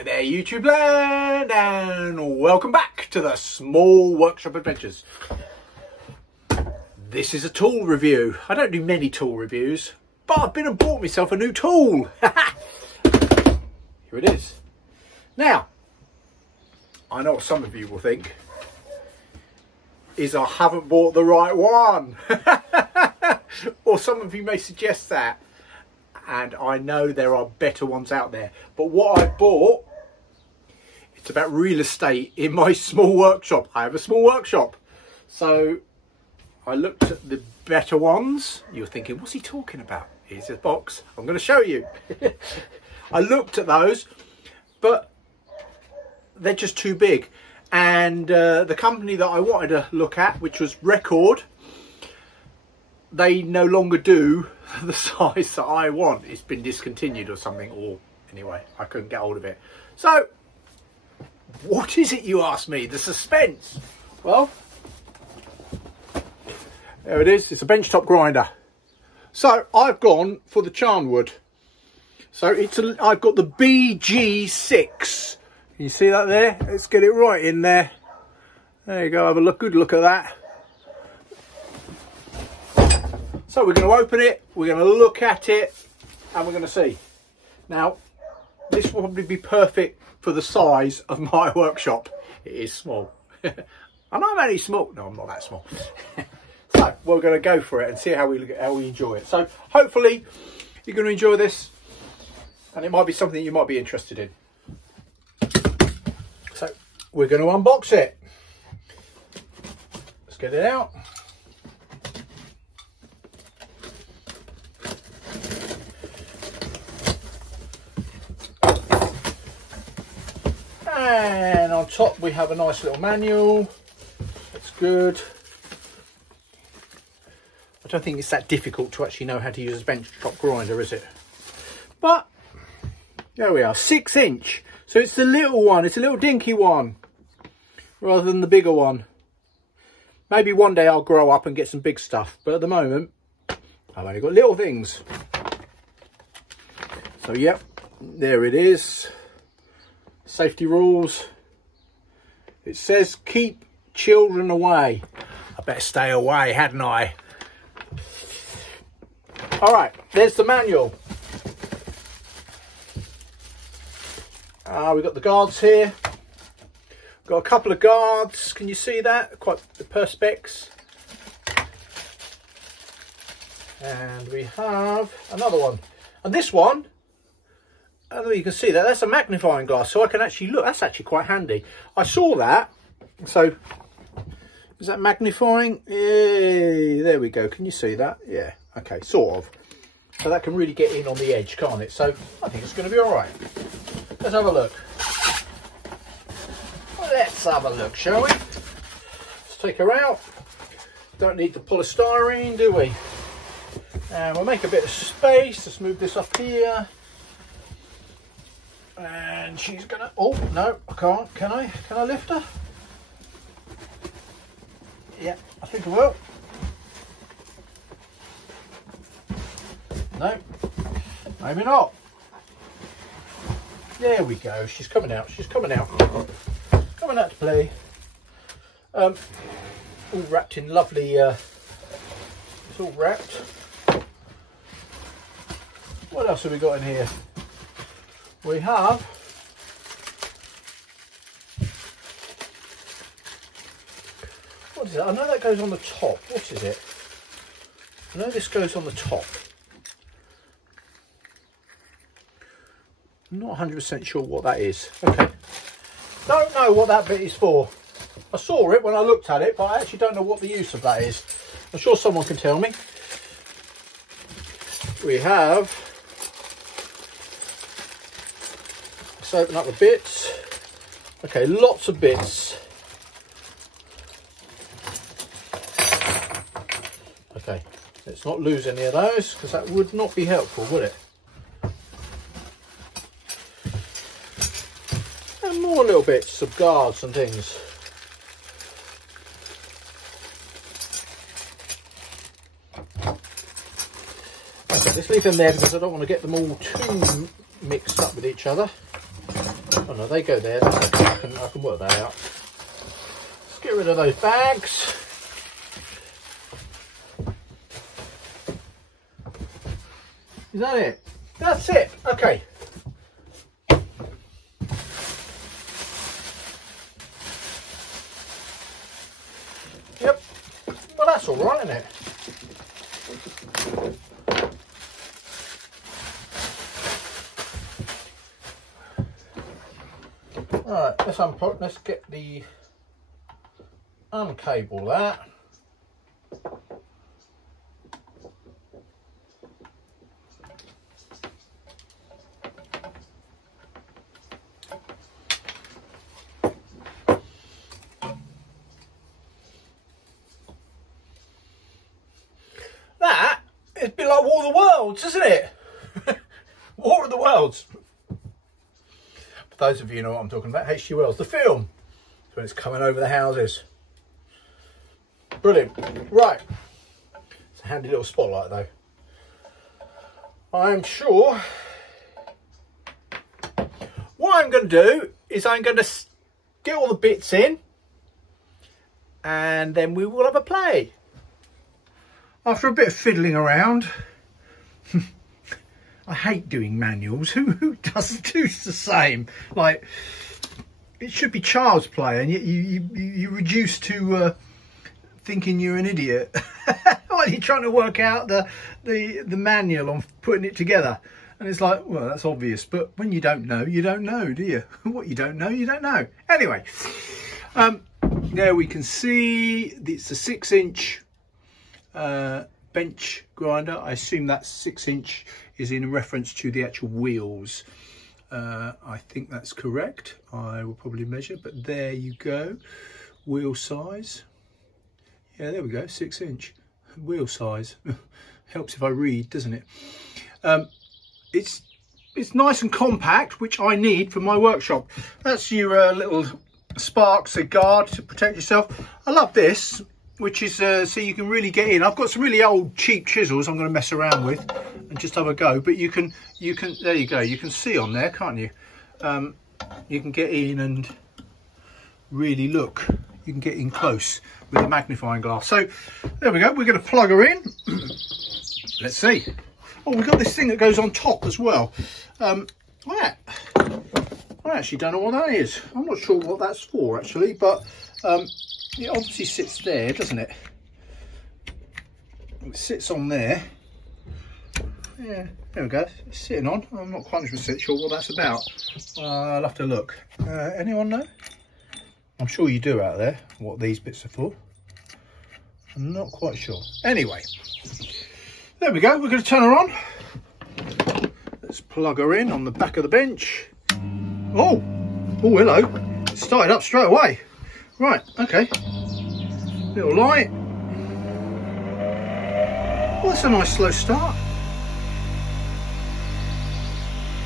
Hello there YouTube land, and welcome back to the Small Workshop Adventures. This is a tool review. I don't do many tool reviews, but I've been and bought myself a new tool. Here it is. Now, I know what some of you will think is I haven't bought the right one. Or some of you may suggest that. And I know there are better ones out there. But what I bought, it's about real estate in my small workshop. I have a small workshop. So I looked at the better ones. You're thinking, what's he talking about? Here's a box. I'm going to show you. I looked at those, but they're just too big. And the company that I wanted to look at, which was Record, they no longer do the size that I want. It's been discontinued or something, or anyway, I couldn't get hold of it. So what is it, you ask me? The suspense. Well, there it is. It's a benchtop grinder. So I've gone for the Charnwood. So I've got the BG6. Can you see that there? Let's get it right in there. There you go. Have a look. Good look at that. So we're going to open it, we're going to look at it, and we're going to see. Now, this will probably be perfect for the size of my workshop. It is small. And I'm only small. No, I'm not that small. So we're going to go for it and see how we enjoy it. So hopefully you're going to enjoy this, and it might be something you might be interested in. So we're going to unbox it. Let's get it out. And on top we have a nice little manual. That's good. I don't think it's that difficult to actually know how to use a benchtop grinder, is it? But there we are, 6-inch. So it's the little one, it's a little dinky one rather than the bigger one. Maybe one day I'll grow up and get some big stuff, but at the moment I've only got little things. So yep, there it is. Safety rules. It says keep children away. I better stay away, hadn't I? All right, there's the manual. We've got the guards here. Got a couple of guards. Can you see that? Quite the perspex. And we have another one. And this one, I don't know if you can see that, that's a magnifying glass, so I can actually look. That's actually quite handy. I saw that. So is that magnifying? Yeah, there we go. Can you see that? Yeah, okay, sort of. So that can really get in on the edge, can't it? So I think it's going to be all right. Let's have a look. Let's have a look, shall we? Let's take her out. Don't need the polystyrene, do we? And we'll make a bit of space. Let's move this up here. And she's gonna, oh no, I can't, can I lift her? Yeah, I think I will. No, maybe not. There we go, she's coming out, coming out to play. All wrapped in lovely, it's all wrapped. What else have we got in here? We have what is it? I know that goes on the top. What is it? I know this goes on the top. I'm not 100% sure what that is. Okay. Don't know what that bit is for. I saw it when I looked at it, but I actually don't know what the use of that is. I'm sure someone can tell me. We have, let's open up the bits. Okay, lots of bits. Okay, let's not lose any of those, because that would not be helpful, would it? And more little bits of guards and things. Okay, let's leave them there because I don't want to get them all too mixed up with each other. Oh no, they go there. I can work that out. Let's get rid of those bags. Is that it? That's it. Okay. Yep. Well, that's all right, isn't it? Alright, let's get the uncable that. That is a bit like War of the Worlds, isn't it? War of the Worlds. Those of you know what I'm talking about, H.G. Wells, the film, when it's coming over the houses. Brilliant. Right, it's a handy little spotlight though. I'm sure what I'm going to do is I'm going to get all the bits in and then we will have a play. After a bit of fiddling around, I hate doing manuals. Who doesn't do the same? Like, it should be child's play, and yet you reduce to thinking you're an idiot while you're trying to work out the manual on putting it together. And it's like, well, that's obvious, but when you don't know, do you? What you don't know, you don't know. Anyway, there we can see it's a 6-inch bench grinder. I assume that 6-inch is in reference to the actual wheels. I think that's correct. I will probably measure, but there you go. Wheel size. Yeah, there we go, 6-inch wheel size. Helps if I read, doesn't it? It's nice and compact, which I need for my workshop. That's your little sparks, a guard to protect yourself. I love this, which is so you can really get in. I've got some really old cheap chisels I'm going to mess around with and just have a go, but you can there you go, you can see on there, can't you? You can get in and really look. You can get in close with a magnifying glass. So there we go, we're going to plug her in. Let's see. Oh, we've got this thing that goes on top as well. I actually don't know what that is. I'm not sure what that's for actually, but it obviously sits there, doesn't it? It sits on there. Yeah, there we go. It's sitting on. I'm not quite sure what that's about. I'll have to look. Anyone know? I'm sure you do out there, what these bits are for. I'm not quite sure. Anyway, there we go. We're going to turn her on. Let's plug her in on the back of the bench. Oh, hello. It started up straight away. Right, okay. Little light. Oh, that's a nice slow start.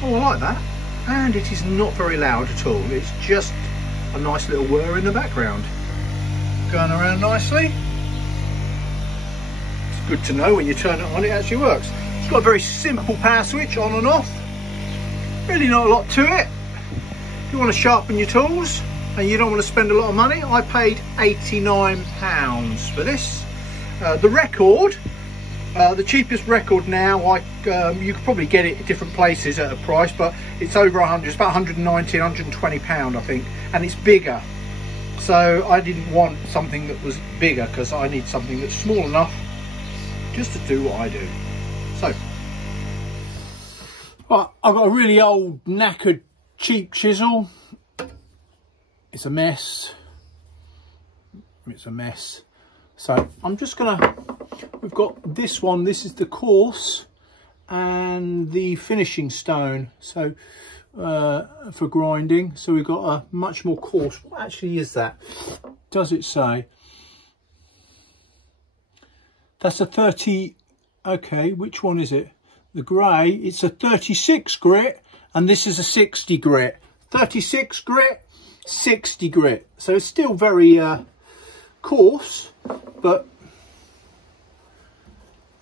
Oh, I like that. And it is not very loud at all. It's just a nice little whir in the background. Going around nicely. It's good to know when you turn it on, it actually works. It's got a very simple power switch, on and off. Really not a lot to it. If you want to sharpen your tools and you don't want to spend a lot of money, I paid £89 for this. The record, the cheapest record now, you could probably get it at different places at a price, but it's over 100, it's about 190, 120 pound, I think, and it's bigger. So I didn't want something that was bigger because I need something that's small enough just to do what I do. So, right, I've got a really old, knackered, cheap chisel. It's a mess. It's a mess. So I'm just gonna, we've got this one, this is the coarse and the finishing stone, so for grinding. So we've got a much more coarse. What actually is that? Does it say? That's a 30, okay, which one is it? The grey, it's a 36 grit and this is a 60 grit. 36 grit, 60 grit. So it's still very coarse, but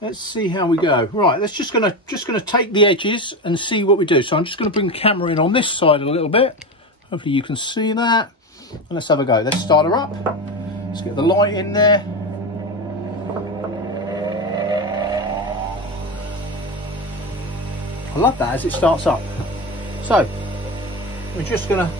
let's see how we go. Right, let's just gonna take the edges and see what we do. So I'm just gonna bring the camera in on this side a little bit Hopefully you can see that. And let's have a go. Let's start her up. Let's get the light in there. I love that as it starts up. So we're just gonna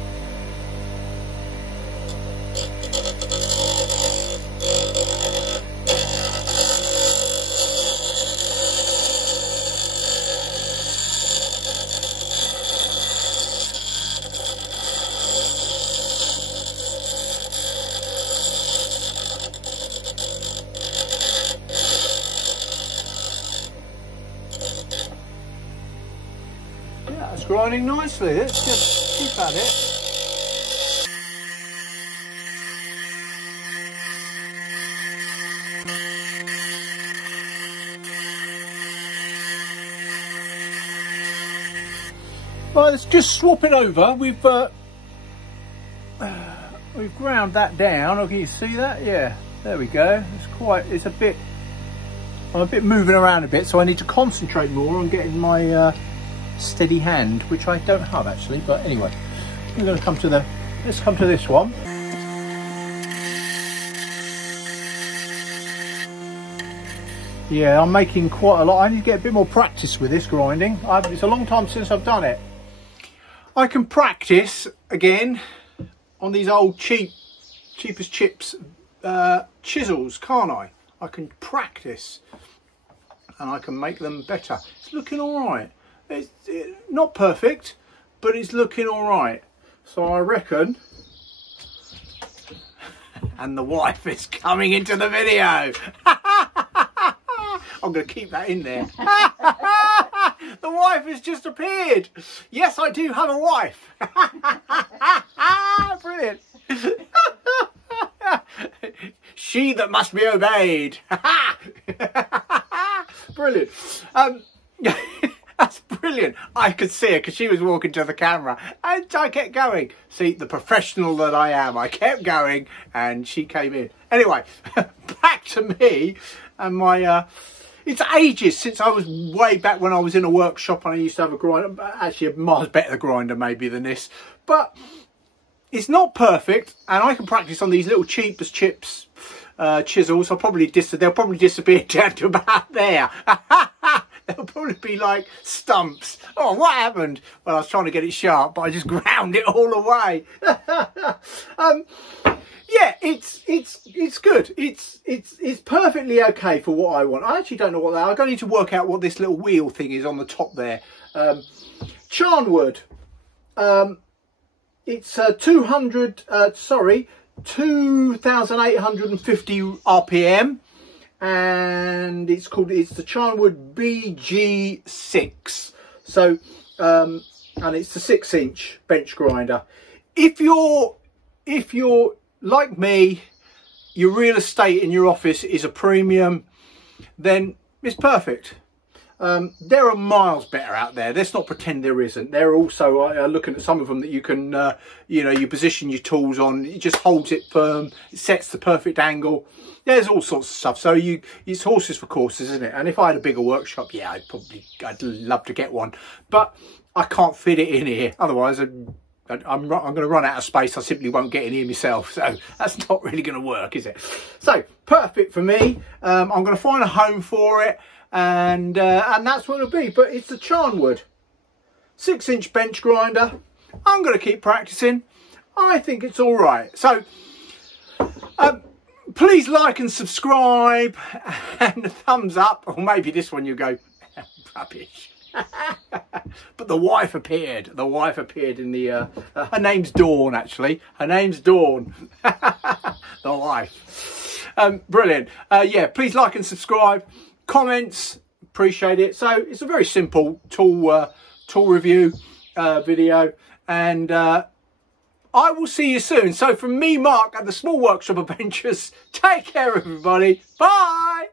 it's grinding nicely. Let's just keep at it. Right, let's just swap it over. We've ground that down. Oh, can you see that? Yeah, there we go. It's a bit. I'm a bit moving around a bit, so I need to concentrate more on getting my steady hand, which I don't have actually. But anyway, we're going to come to let's come to this one. Yeah, I'm making quite a lot. I need to get a bit more practice with this grinding. It's a long time since I've done it. I can practice again on these old cheapest chips chisels, can't I? I can practice and I can make them better. It's looking all right. It's not perfect, but it's looking all right. So I reckon. And the wife is coming into the video. I'm going to keep that in there. The wife has just appeared. Yes, I do have a wife. Brilliant. She that must be obeyed. Brilliant. That's brilliant. I could see her because she was walking to the camera and I kept going. See, the professional that I am, I kept going and she came in. Anyway, back to me and my... It's ages since I was way back when I was in a workshop and I used to have a grinder. Actually, a miles better grinder maybe than this. But it's not perfect and I can practice on these little cheapest chips chisels. They'll probably disappear down to about there. They'll probably be like stumps. Oh, what happened? Well, I was trying to get it sharp, but I just ground it all away. Yeah, it's good. It's perfectly okay for what I want. I actually don't know what that. I'm going to need to work out what this little wheel thing is on the top there. Charnwood. It's 2,850 RPM. And it's the Charnwood BG6. So and it's the 6-inch bench grinder. If you're like me, your real estate in your office is a premium, then it's perfect. There are miles better out there. Let's not pretend there isn't. There are also looking at some of them that you can you know, you position your tools on, it just holds it firm, it sets the perfect angle. There's all sorts of stuff. So it's horses for courses, isn't it? And if I had a bigger workshop, yeah, I'd love to get one, but I can't fit it in here. Otherwise, I'm going to run out of space. I simply won't get in here myself. So that's not really going to work, is it? So perfect for me. I'm going to find a home for it, and that's what it'll be. But it's the Charnwood 6-inch bench grinder. I'm going to keep practicing. I think it's all right. So please like and subscribe and a thumbs up, or maybe this one you go rubbish. But the wife appeared. The wife appeared in the her name's Dawn, actually. Her name's Dawn. The wife. Brilliant. Yeah, please like and subscribe, comments, appreciate it. So it's a very simple tool review video, and I will see you soon. So from me, Mark, at the Small Workshop Adventures, take care everybody. Bye.